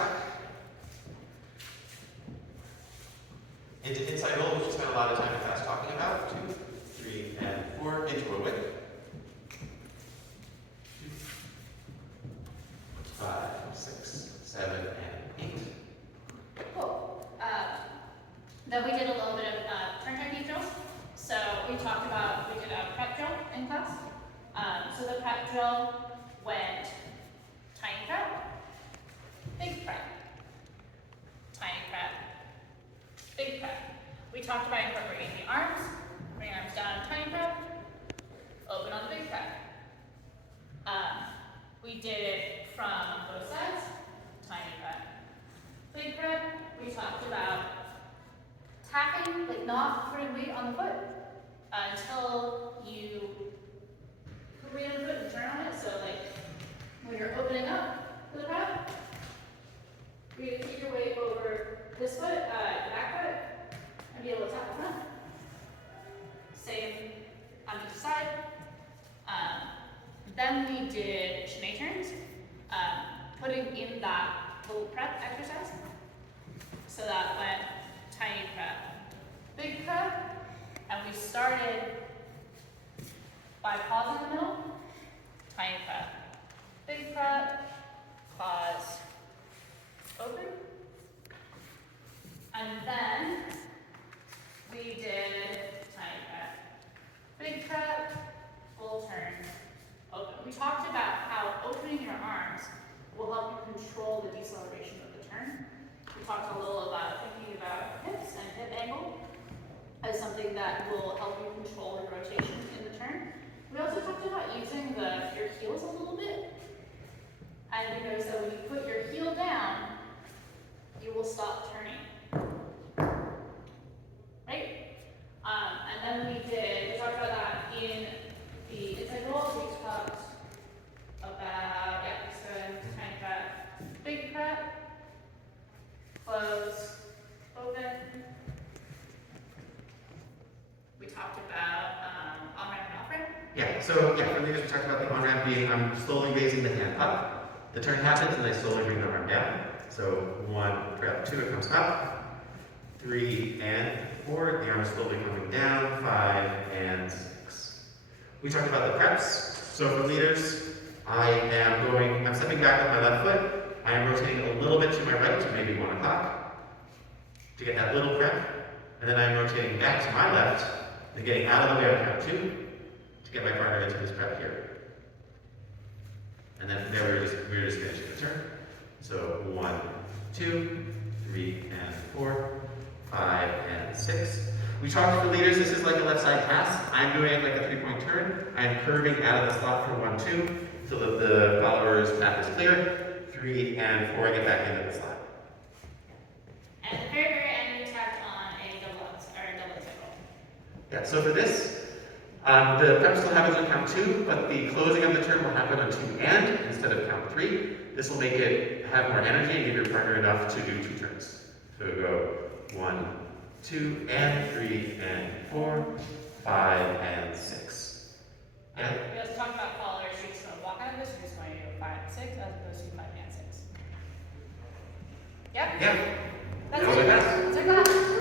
tuck. Into inside roll, which we spent a lot of time in class talking about. 2, 3, and 4. Into a whip. 2, 5, 6, 7, and 8. Cool. Then we did a little bit of turn technique drills. So we did a prep drill in class. So the prep drill went tiny prep, big prep, tiny prep, big prep. We talked about incorporating the arms, bring arms down, tiny prep, open on the big prep. We did it from both sides, tiny prep, big prep. We talked about tacking, like not putting weight on the foot until you put weight on the foot and turn on it. So like when you're opening up for the prep, you're gonna keep your weight over this foot, the back foot, and be able to tap the front. Same on each side. Then we did shinny turns, putting in that little prep exercise. So that went tiny prep, big prep, and we started by pausing in the middle, tiny prep, big prep, pause, open. And then we did tiny prep, big prep, full turn, open. We talked about how opening your arms will help you control the deceleration of the turn. We talked a little about thinking about hips and hip angle as something that will help you control the rotation in the turn. We also talked about using your heels a little bit. And we noticed that when you put your heel down, you will stop turning. Right? And then we talked about that in the inside roll. We talked about, so tiny prep, big prep, close, open. We talked about on-ramp and off-ramp. Yeah, so for leaders, we talked about the on-ramp being I'm slowly raising the hand up. The turn happens and I slowly bring the arm down. So 1, prep, 2, it comes up. 3 and 4, the arm is slowly coming down. 5 and 6. We talked about the preps. So for leaders, I'm stepping back with my left foot. I am rotating a little bit to my right to maybe 1 o'clock to get that little prep. And then I'm rotating back to my left and getting out of the way on count 2 to get my partner into this prep here. And then from there, we're just finishing the turn. So 1, 2, 3, and 4, 5, and 6. We talked to the leaders, this is like a left side pass. I'm doing it like a 3-point turn. I'm curving out of the slot for 1, 2, so that the follower's path is clear. 3 and 4, I get back into the slot. And at the very, very end, we tacked on a double cycle. Yeah, so for this, the prep still happens on count 2, but the closing of the turn will happen on 2 and instead of count 3. This will make it have more energy and give your partner enough to do 2 turns. So go 1, 2, and 3, and 4, 5, and 6. And We also talked about followers. You're just going to walk out of this, you're just going to go 5 and 6 as opposed to 5 and 6. Yep? yeah, That's that was it. my pass. That's our class.